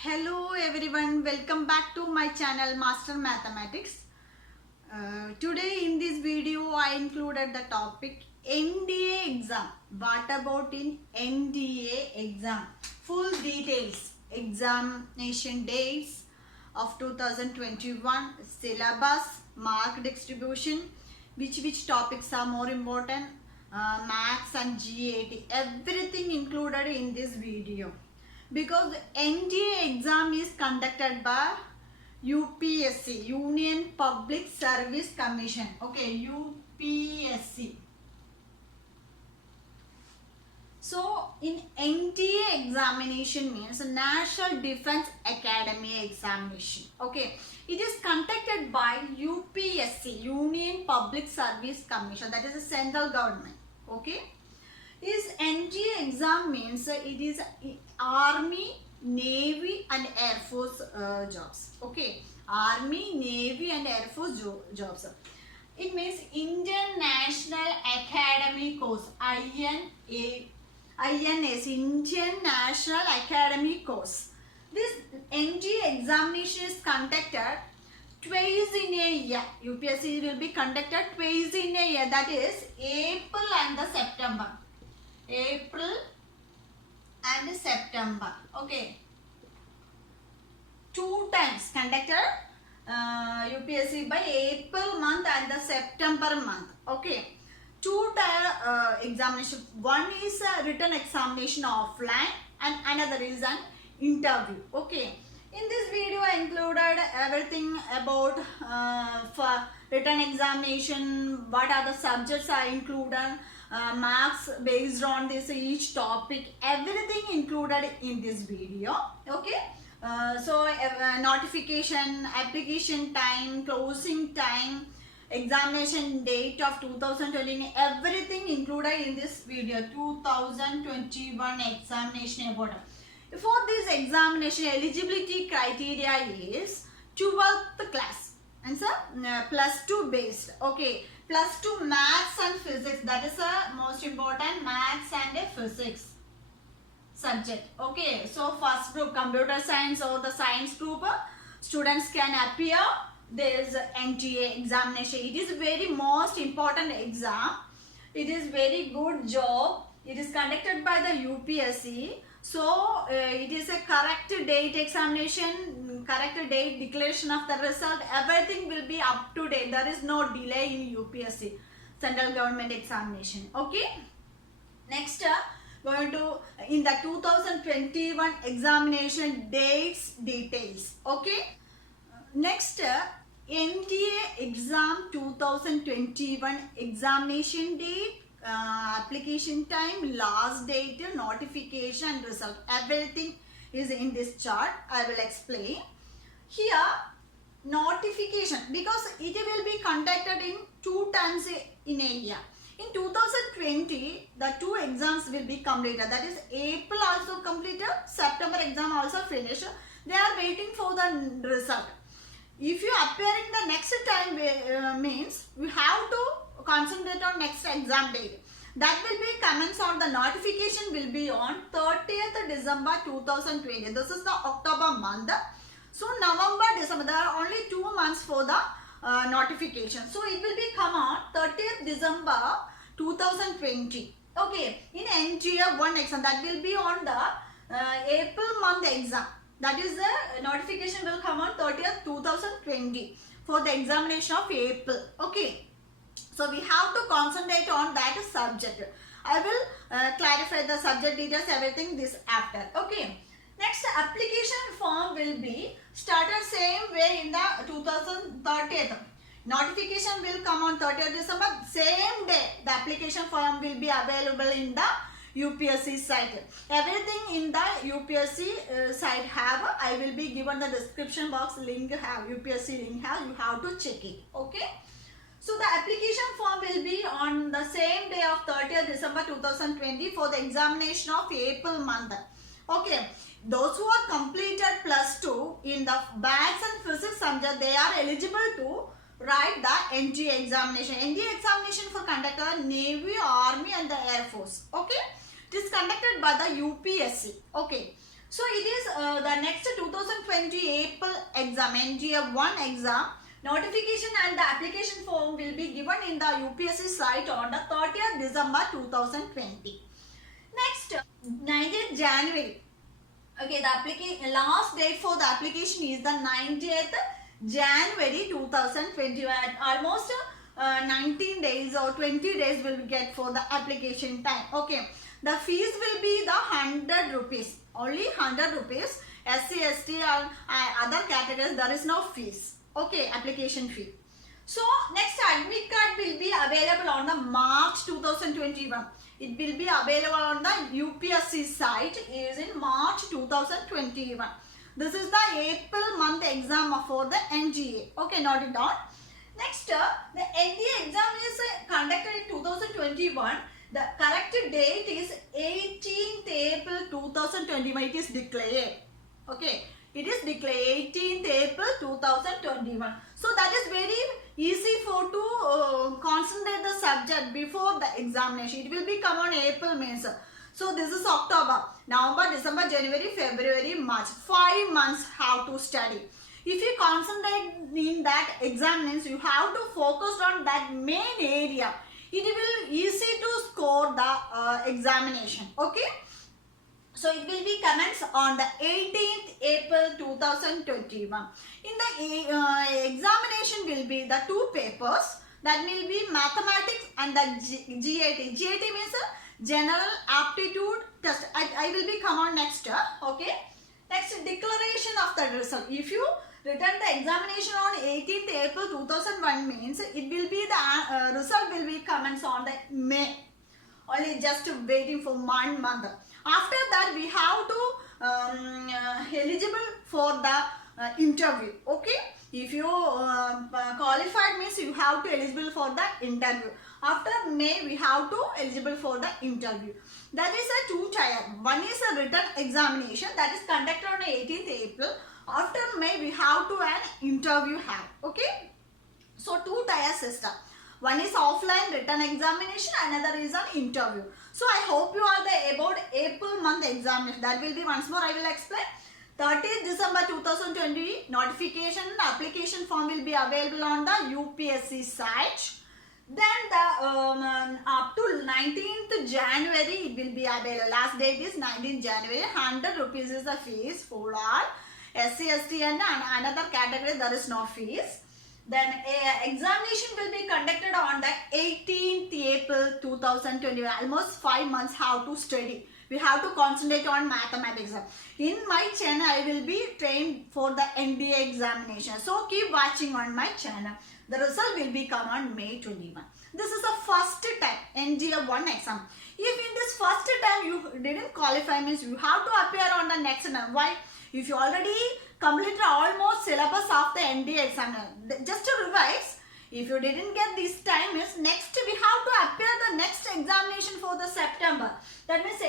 Hello everyone, welcome back to my channel Master Mathematics. Today in this video I included the topic NDA exam. What about in NDA exam? Full details, examination dates of 2021, syllabus, mark distribution, which topics are more important, maths and GAT, everything included in this video. Because NDA exam is conducted by UPSC, Union Public Service Commission. Okay, UPSC. So in NDA examination means National Defense Academy examination. Okay, it is conducted by UPSC, Union Public Service Commission. That is the central government. Okay. Is NDA exam means it is Army, Navy and Air Force jobs. Okay, Army, Navy and Air Force jobs. It means Indian National Academy Course, INS, Indian National Academy Course. This NDA examination is conducted twice in a year. UPSC will be conducted twice in a year, that is April and the September. April and September. Okay, two times conducted UPSC by April month and the September month. Okay, two examination. One is a written examination offline and another is an interview. Okay, in this video I included everything about for written examination, what are the subjects are included, marks based on this each topic, everything included in this video. Okay, notification, application time, closing time, examination date of 2020, everything included in this video. 2021 examination about. For this examination, eligibility criteria is 12th class and plus 2 based. Okay, plus 2 maths and physics, that is a most important, maths and physics subject. Okay, so first group computer science or the science group students can appear. There is NTA examination. It is very most important exam. It is very good job. It is conducted by the UPSC. So it is a correct date examination, correct date declaration of the result, everything will be up to date. There is no delay in UPSC, central government examination. Okay, next going to in the 2021 examination dates details. Okay, next NDA exam 2021 examination date, application time, last date, notification and result, everything is in this chart. I will explain here. Notification, because it will be conducted in 2 times in a year. In 2020 the 2 exams will be completed, that is April also completed, September exam also finished. They are waiting for the result. If you appear in the next time means we have to concentrate on next exam date. That will be commence on, the notification will be on 30th December 2020. This is the October month. So November, December, there are only 2 months for the notification. So it will be come on 30th December 2020. Okay, in NGA 1 exam, that will be on the April month exam. That is the notification will come on 30th 2020 for the examination of April. Okay, so we have to concentrate on that subject. I will clarify the subject details, everything this after. Okay, next application form will be started same way in the 2030th. Notification will come on 30th December, same day the application form will be available in the UPSC site. Everything in the UPSC site have, I will be given the description box link, have UPSC link have, you have to check it. Okay, so the application form will be on the same day of 30th December 2020 for the examination of April month. Okay, those who are completed plus 2 in the maths and physics subject, they are eligible to write the NDA examination. NDA examination for conductor Navy, Army and the Air Force. Okay, it is conducted by the UPSC. Okay, So it is the next 2020 April exam, NGA 1 exam. Notification and the application form will be given in the UPSC site on the 30th December 2020. Next, 19th January. Okay, the application last date for the application is the 90th January 2021. Almost 19 days or 20 days will get for the application time. Okay, the fees will be the 100 rupees. Only 100 rupees. SC, ST and other categories there is no fees. Okay, application fee. So next admit card will be available on the March 2021. It will be available on the UPSC site is in March 2021. This is the April month exam for the NGA. Okay, note it down. Next, the NDA exam is conducted in 2021. The correct date is 18th April 2021. It is declared. Okay, it is declared 18th April 2021. So that is very easy for to concentrate the subject before the examination. It will be come on April means. So this is October, November, December, January, February, March. 5 months have to study. If you concentrate in that exam means you have to focus on that main area. It will easy to score the examination. Okay. So it will be commenced on the 18th April 2021. In the examination will be the 2 papers, that will be mathematics and the GAT. GAT means general aptitude test. I will be come on next. Okay. Next, declaration of the result. If you return the examination on 18th April 2001 means it will be the result will be commenced on the May. Only just waiting for 1 month. After that we have to eligible for the interview. Okay, if you qualified means you have to eligible for the interview. After May we have to eligible for the interview. That is a 2 tier. One is a written examination that is conducted on 18th April. After May we have to an interview have. Okay, so 2 tier system. One is offline written examination, another is an interview. So I hope you are the about April month examination. That will be once more I will explain. 30th December 2020 notification and application form will be available on the UPSC site. Then the up to 19th January it will be available. Last date is 19th January. 100 rupees is the fees for all. SC, ST and another category there is no fees. Then examination will be conducted on the 18th April 2021. Almost 5 months how to study. We have to concentrate on mathematics. In my channel, I will be trained for the NDA examination. So keep watching on my channel. The result will be come on May 21. This is the first time NDA 1 exam. If in this first time you didn't qualify means you have to appear on the next time. Why? If you already completed almost syllabus of the NDA exam, just to revise, if you didn't get this time means next we have to appear the next examination for the September. That means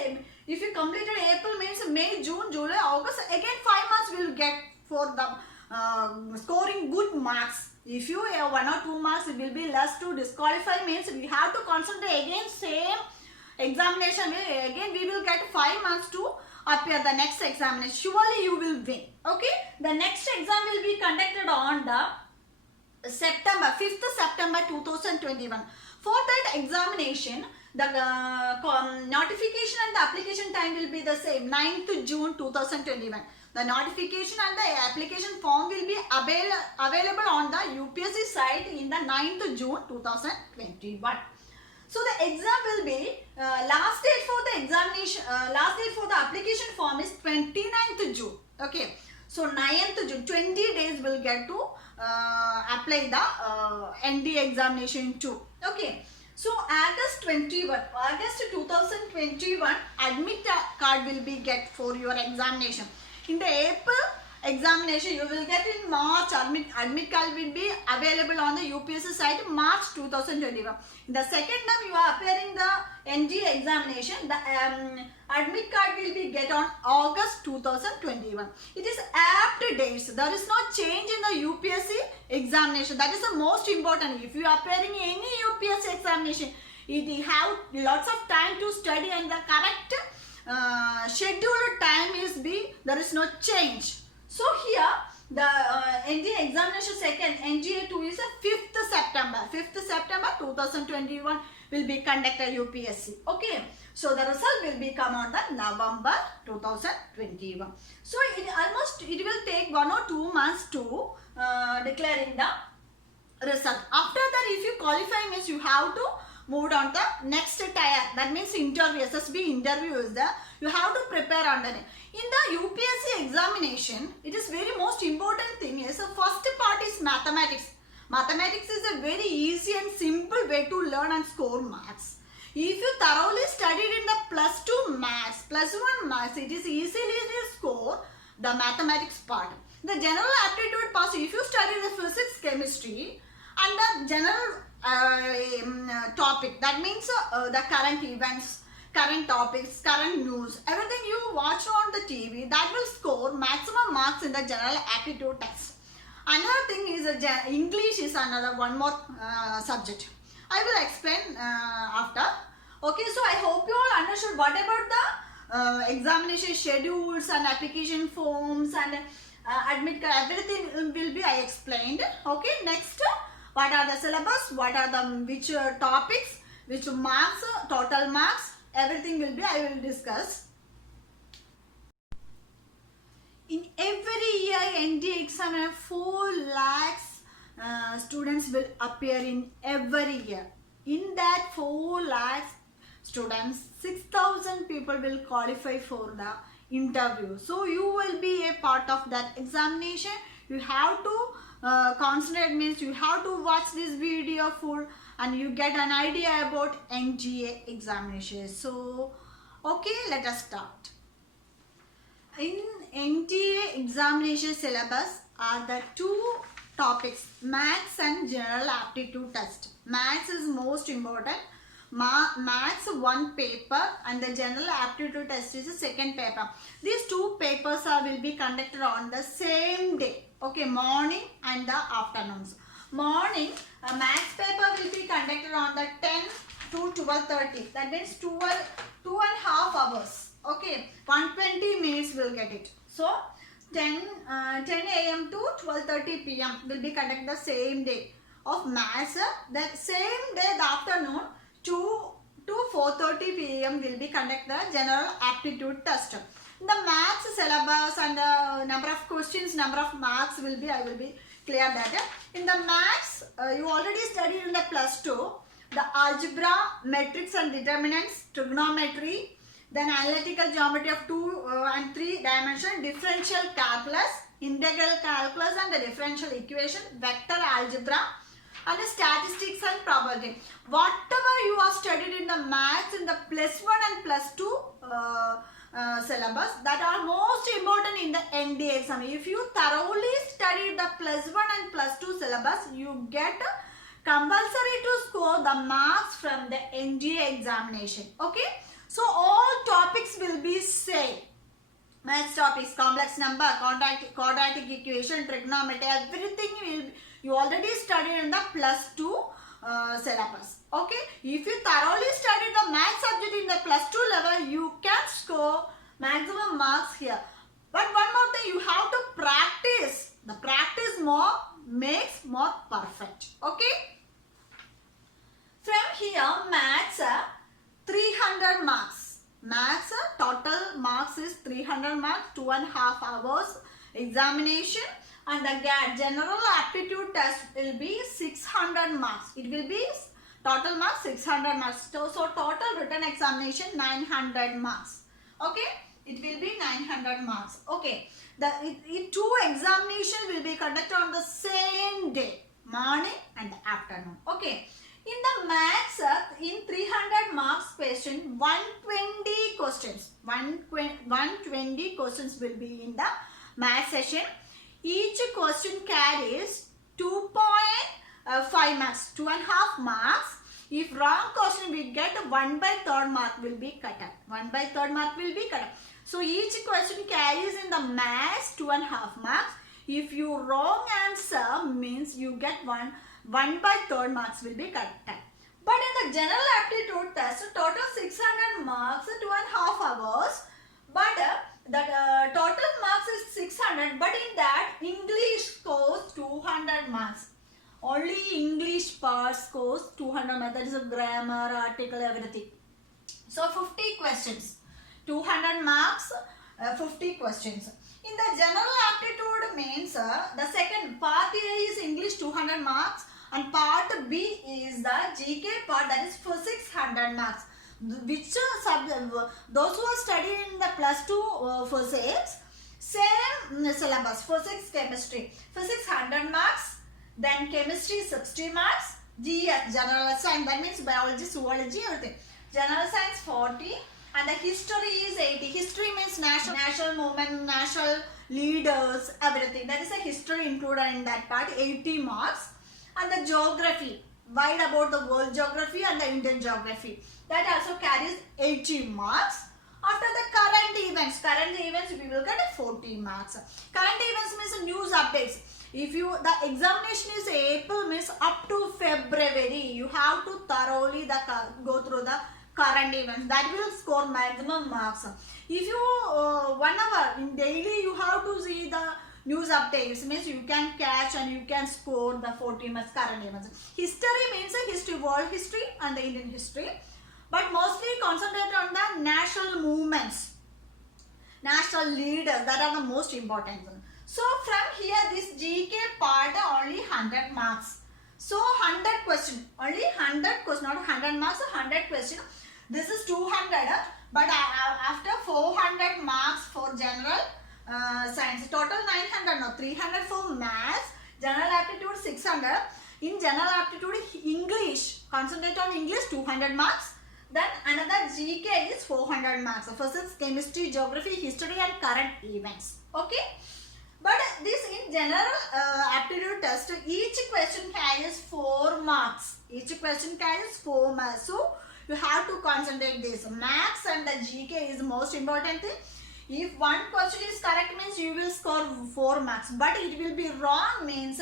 if you completed April means May, June, July, August, again 5 months we will get for the scoring good marks. If you have 1 or 2 marks it will be less to disqualify means we have to concentrate again same examination. Again we will get 5 months to appear the next examination. Surely you will win. Okay. The next exam will be conducted on the September 5th September 2021. For that examination, the notification and the application time will be the same, 9th June 2021. The notification and the application form will be available on the UPSC site in the 9th June 2021. So the exam will be last date for the examination, last date for the application form is 29th June. Okay. So 9th June, 20 days will get to apply the ND examination too. Okay. So August 2021 admit card will be get for your examination. In the April examination you will get in March. Admit card will be available on the UPSC site March 2021. In the second term you are appearing the NG examination. The admit card will be get on August 2021. It is apt dates. There is no change in the UPSC examination. That is the most important. If you are appearing in any UPSC examination, it have lots of time to study and the correct scheduled time is there is no change. So here the NDA examination second NGA 2 is a 5th September 2021 will be conducted UPSC. Okay, so the result will be come on the November 2021. So it will take 1 or 2 months to declaring the result. After that, if you qualify means you have to move on the next tier. That means interview, SSB interview is there. You have to prepare under it. In the UPSC examination, it is very most important thing is the first part is mathematics. Mathematics is a very easy and simple way to learn and score marks. If you thoroughly studied in the plus 2 maths, plus 1 maths, it is easily to score the mathematics part. The general aptitude part, if you study the physics, chemistry and the general topic, that means the current events, current topics, current news, everything you watch on the TV, that will score maximum marks in the general aptitude test. Another thing is English is another one more subject. I will explain after. Okay, so I hope you all understood what about the examination schedules and application forms and admit everything will be I explained. Okay, next what are the syllabus, what are the which topics, which marks, total marks, everything will be I will discuss. In every year NDA exam 4 lakhs students will appear in every year. In that 4 lakhs students, 6,000 people will qualify for the interview. So you will be a part of that examination. You have to concentrate, means you have to watch this video full and you get an idea about NGA examination. So okay, let us start. In NTA examination syllabus are the 2 topics, maths and general aptitude test. Maths is most important. Maths 1 paper and the general aptitude test is the second paper. These 2 papers will be conducted on the same day. Okay, morning and the afternoons. Morning, maths paper will be conducted on the 10 to 12:30. That means 2.5 hours. Okay, 120 minutes will get it. So 10 a.m. to 12:30 p.m. will be conducted the same day of maths. That same day the afternoon 2 to 4:30 p.m. will be conducted the general aptitude test. The maths syllabus and the number of questions, number of marks will be I will be clear that. In the maths you already studied in the plus 2 the algebra, matrix and determinants, trigonometry, then analytical geometry of 2 and 3 dimension, differential calculus, integral calculus and the differential equation, vector algebra and the statistics and probability. Whatever you are studied in the maths in the plus 1 and plus 2 syllabus, that are most important in the NDA exam. If you thoroughly studied the plus 1 and plus 2 syllabus, you get compulsory to score the marks from the NDA examination. Okay, so all topics will be same. Maths topics, complex number, quadratic equation, trigonometry, everything will you already studied in the plus 2 syllabus. Okay, if you thoroughly studied the math subject in the plus 2 level, you can score maximum marks here. But one more thing, you have to practice. The practice more makes more perfect. Okay, from here maths 300 marks. Maths total marks is 300 marks, 2.5 hours examination, and the general aptitude test will be 600 marks. It will be total marks 600 marks. So total written examination 900 marks. Okay, it will be 900 marks. Okay, the 2 examination will be conducted on the same day, morning and afternoon. Okay. In the maths, in 300 marks question, 120 questions. 120 questions will be in the math session. Each question carries 2.5 marks, 2.5 marks. If wrong question we get 1/3 mark will be cut up. 1/3 mark will be cut up. So each question carries in the maths 2.5 marks. If you wrong answer means you get 1/3 marks will be cut up. But in the general aptitude test, total 600 marks, 2.5 hours. But total marks is 600. But in that, English scores 200 marks. Only English part scores 200 marks. That is a grammar, article, everything. So 50 questions. 200 marks, 50 questions. In the general aptitude means the second part A is English 200 marks and part B is the GK part, that is for 600 marks. Which those who are studying in the +2 physics, same syllabus. Physics, chemistry, physics 100 marks, then chemistry 60 marks, GS general science, that means biology, zoology, everything. General science 40. And the history is 80. History means national movement, national leaders, everything. That is a history included in that part, 80 marks. And the geography, wide about the world geography and the Indian geography, that also carries 80 marks. After the current events we will get 40 marks. Current events means news updates. If the examination is April, means up to February, you have to thoroughly go through the current events. That will score maximum marks. If you 1 hour in daily, you have to see the news updates, means you can catch and you can score the 40 marks current events. History means history, world history and the Indian history, but mostly concentrate on the national movements, national leaders, that are the most important. So from here, this GK part only 100 marks. So 100 question, only 100 question, not 100 marks, 100 question. This is 200, but after 400 marks for general science, total 900, no, 300 for maths, general aptitude 600. In general aptitude, English, concentrate on English, 200 marks. Then another GK is 400 marks. Physics, chemistry, geography, history and current events. Okay. But this in general aptitude test, each question carries 4 marks. Each question carries 4 marks. So you have to concentrate this. Maths and the GK is the most important thing. If one question is correct, means you will score 4 marks. But it will be wrong, means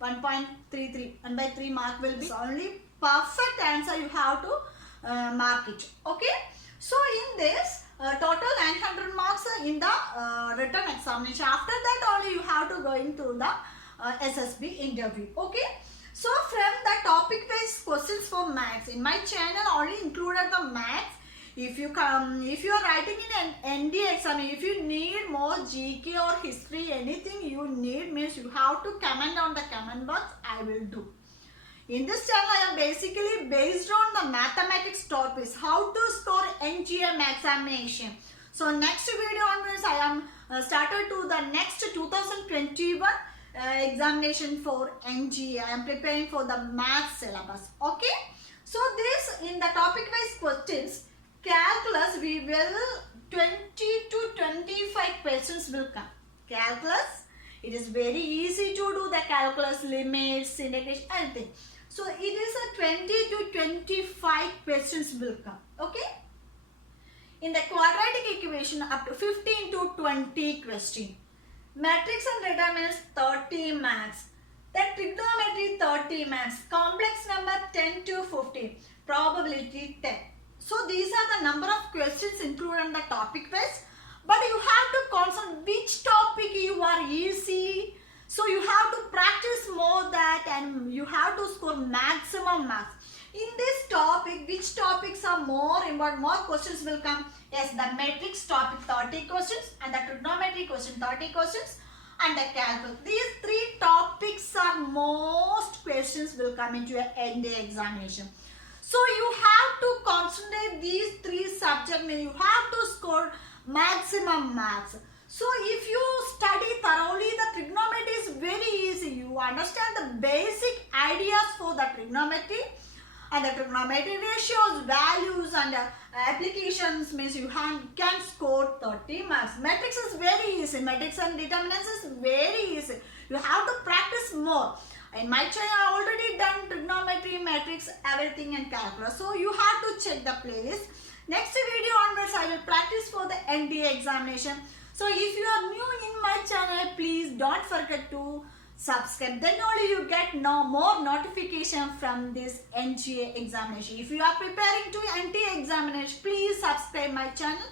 1.33. 1/3 mark will be only perfect answer. You have to mark it. Okay. So in this total 900 marks in the written examination. After that only you have to go into the SSB interview. Okay. So from the topic based questions for maths, in my channel only included the maths. If you are writing in an ND exam, if you need more GK or history, anything you need, means you have to comment on the comment box. I will do. In this channel, I am basically based on the mathematics topics, how to score NGM examination. So next video onwards, I am started to the next 2021 examination for NGA. I am preparing for the math syllabus. Okay. So this in the topic wise questions, calculus, we will 20 to 25 questions will come. Calculus, it is very easy to do the calculus, limits, integration, anything. So it is a 20 to 25 questions will come. Okay. In the quadratic equation, up to 15 to 20 question. Matrix and determinants 30 marks. Then trigonometry 30 marks. Complex number 10 to 15. Probability 10. So these are the number of questions included in the topic quiz. But you have to concentrate which topic you are easy. So you have to practice more that and you have to score maximum marks. In this topic, which topics are more important? More questions will come. Yes, the matrix topic 30 questions and the trigonometry question 30 questions and the calculus. These 3 topics are most questions will come into your NDA examination. So you have to concentrate these 3 subjects. You have to score maximum marks. So if you study thoroughly, the trigonometry is very easy. You understand the basic ideas for the trigonometry and the trigonometry ratios, values and applications, means you can score 30 marks. Matrix is very easy. Matrix and determinants is very easy. You have to practice more. In my channel, I already done trigonometry, matrix, everything and calculus. So you have to check the playlist. Next video onwards, I will practice for the NDA examination. So if you are new in my channel, please don't forget to subscribe, then only you get no more notification from this NTA examination. If you are preparing to NTA examination, please subscribe my channel.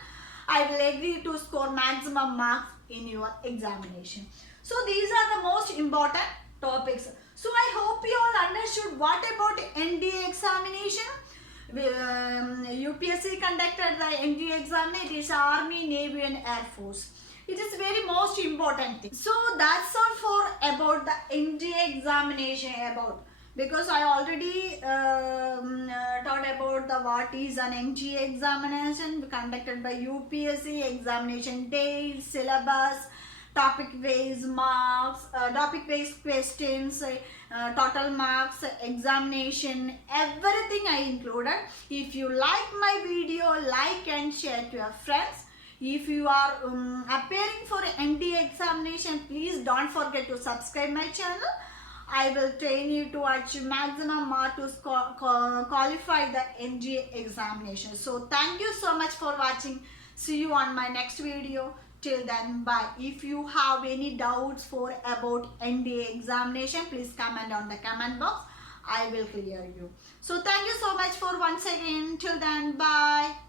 I will agree to score maximum marks in your examination. So these are the most important topics. So I hope you all understood what about NDA examination. UPSC conducted the NDA examination. It is Army, Navy and Air Force. It is very most important thing. So that's all for about the NDA examination about, because I already talked about the what is an NDA examination conducted by UPSC, examination date, syllabus, topic based marks, topic based questions, total marks, examination, everything I included. If you like my video, like and share to your friends. If you are appearing for NDA examination, please don't forget to subscribe my channel. I will train you to achieve maximum mark to qualify the NDA examination. So thank you so much for watching. See you on my next video. Till then, bye. If you have any doubts for about NDA examination, please comment on the comment box. I will clear you. So thank you so much for once again. Till then, bye.